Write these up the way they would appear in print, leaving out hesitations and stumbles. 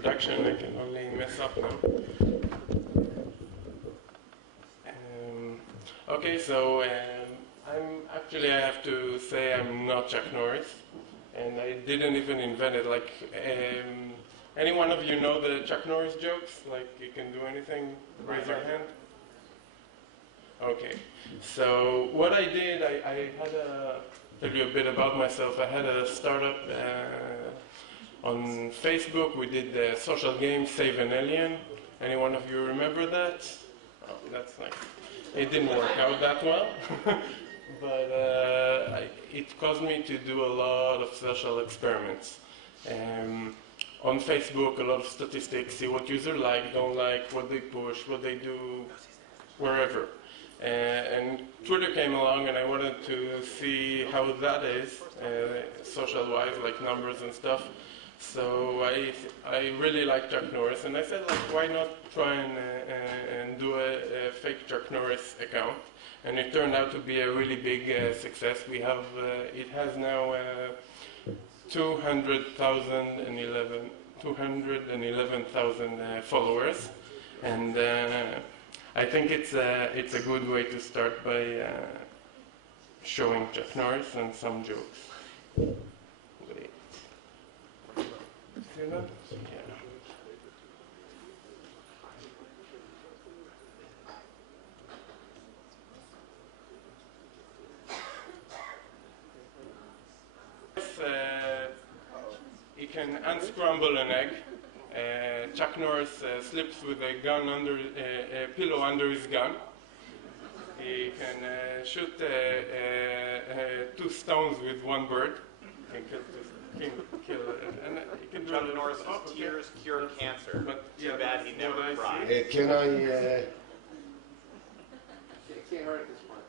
introduction. I can only mess up now. Okay, so I have to say I'm not Chuck Norris, and I didn't even invent it. Like, any one of you know the Chuck Norris jokes? Like, you can do anything? Raise your hand. Okay, so what I did, I had tell you a bit about myself. I had a startup on Facebook. We did the social game Save an Alien. Any one of you remember that? Oh, that's nice. It didn't work out that well, but it caused me to do a lot of social experiments. On Facebook, a lot of statistics, see what users like, don't like, what they push, what they do, wherever. And Twitter came along, and I wanted to see how that is, social-wise, like numbers and stuff. So I really like Chuck Norris, and I said, like, why not try and do a fake Chuck Norris account? And it turned out to be a really big success. We have it has now 211,000 followers, and I think it's a good way to start by showing Chuck Norris and some jokes. See that? Yeah. He can unscramble an egg. Chuck Norris sleeps with a gun under a pillow under his gun. He can shoot 2 stones with 1 bird. He can kill Chuck Norris's tears cure cancer. But too bad he never cried. Can I? Can't hurt this part.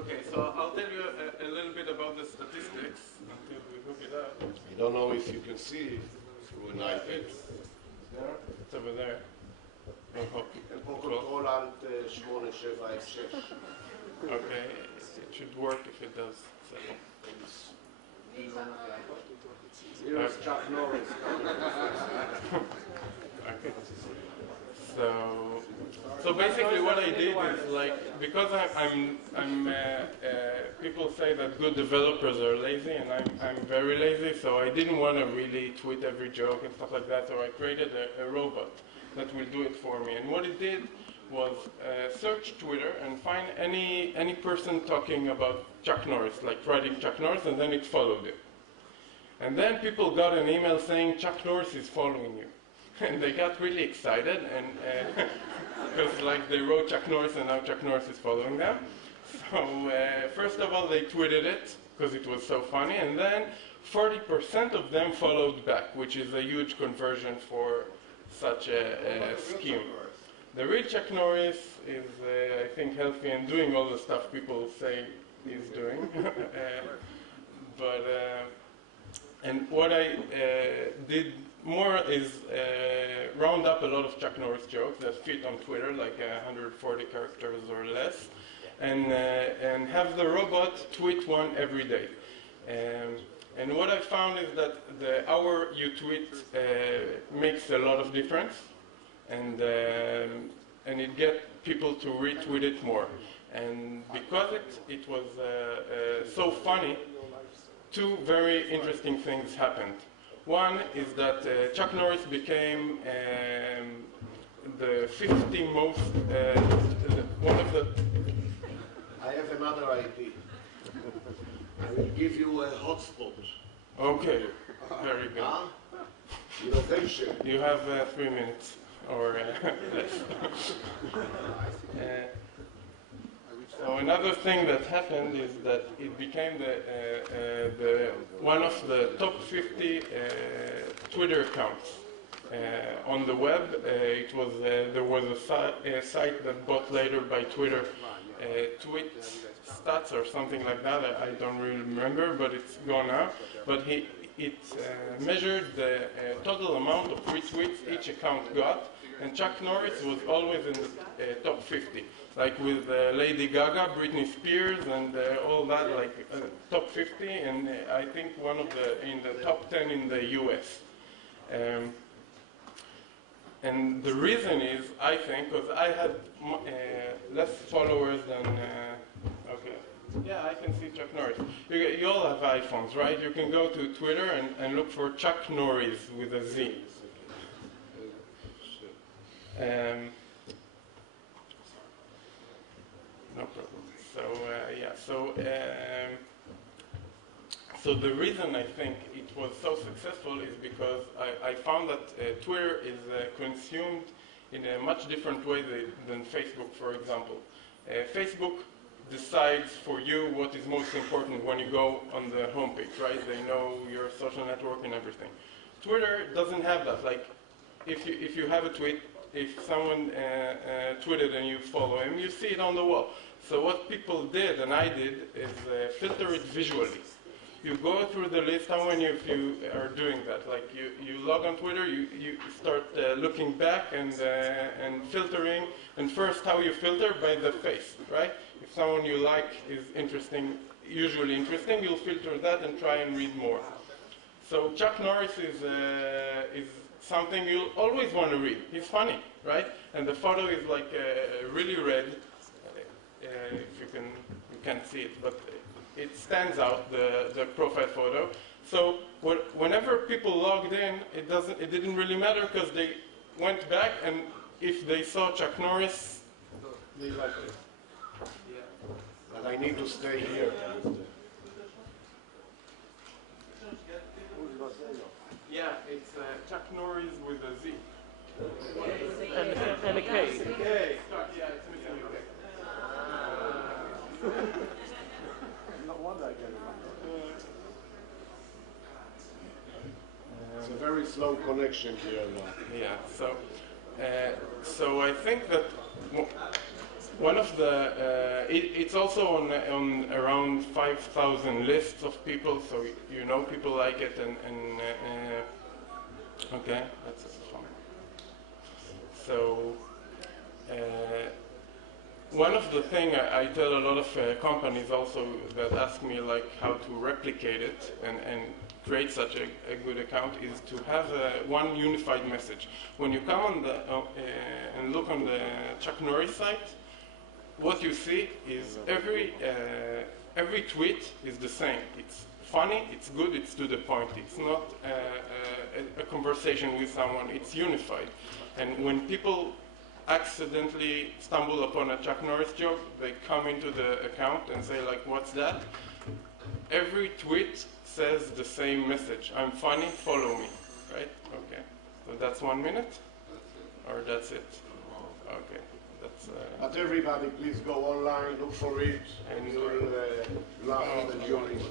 Okay, so I'll tell you a little bit about the statistics until we hook it up. I don't know if you can see through an iPad. It's over there. Control Alt 8706. Okay, it should work if it does. Here's Chuck Norris. Okay. So basically, what I did is, like, because people say that good developers are lazy, and I'm very lazy, so I didn't want to really tweet every joke and stuff like that. So I created a robot that will do it for me. And what it did was search Twitter and find any person talking about Chuck Norris, like writing Chuck Norris, and then it followed it. And then people got an email saying Chuck Norris is following you. And they got really excited, and because like they wrote Chuck Norris, and now Chuck Norris is following them. So first of all, they tweeted it because it was so funny, and then 40% of them followed back, which is a huge conversion for such a scheme. The real Chuck Norris is, I think, healthy and doing all the stuff people say he's doing. And what I did more is round up a lot of Chuck Norris jokes that fit on Twitter, like 140 characters or less, and have the robot tweet one every day. And what I found is that the hour you tweet makes a lot of difference, and it gets people to retweet it more. And because it was so funny, 2 very interesting things happened. One is that Chuck Norris became the 50 most, one of the... I have another idea. I will give you a hotspot. Okay, very good. Innovation. You have 3 minutes or less. So another thing that happened is that it became the one of the top 50 Twitter accounts on the web. It was there was a site that bought later by Twitter, tweet stats or something like that. I don't really remember, but it's gone now. But it measured the total amount of retweets each account got, and Chuck Norris was always in the top 50. Like with Lady Gaga, Britney Spears, and all that, like top 50, and I think in the top 10 in the U.S. And the reason is, I think, because I had less followers than, okay. Yeah, I can see Chuck Norris. You all have iPhones, right? You can go to Twitter and look for Chuck Norriz with a Z. No problem. So, yeah, so the reason I think it was so successful is because I found that Twitter is consumed in a much different way than Facebook, for example. Facebook decides for you what is most important when you go on the homepage, right? They know your social network and everything. Twitter doesn't have that. Like, if you have a tweet, if someone tweeted and you follow him, you see it on the wall. So what people did, and I did, is filter it visually. You go through the list. How many of you are doing that? Like you log on Twitter, you start looking back and filtering. And first, how you filter? By the face, right? If someone you like is interesting, usually interesting, you'll filter that and try and read more. So Chuck Norris is something you'll always want to read. He's funny, right? And the photo is like really red. If you can't see it, but it stands out, the profile photo. So whenever people logged in, it didn't really matter because they went back, and if they saw Chuck Norris, they liked it. Yeah. But I need to stay here. Yeah, it's Chuck Norris with a Z. And a K. Yeah, it's missing a K. No wonder I get it. It's a very slow connection here now. Yeah, so I think that one of the it's also on around 5,000 lists of people, so you know people like it, and okay, that's fine. So one of the things I tell a lot of companies also that ask me like how to replicate it and create such a good account is to have one unified message. When you come on the and look on the Chuck Norris site, what you see is every tweet is the same. It's funny, it's good, it's to the point. It's not a conversation with someone. It's unified. And when people accidentally stumble upon a Chuck Norris joke, they come into the account and say like, what's that? Every tweet says the same message. I'm funny, follow me, right? Okay, so that's 1 minute? Or that's it? Okay, that's... But everybody, please go online, look for it, and you will laugh and enjoy it.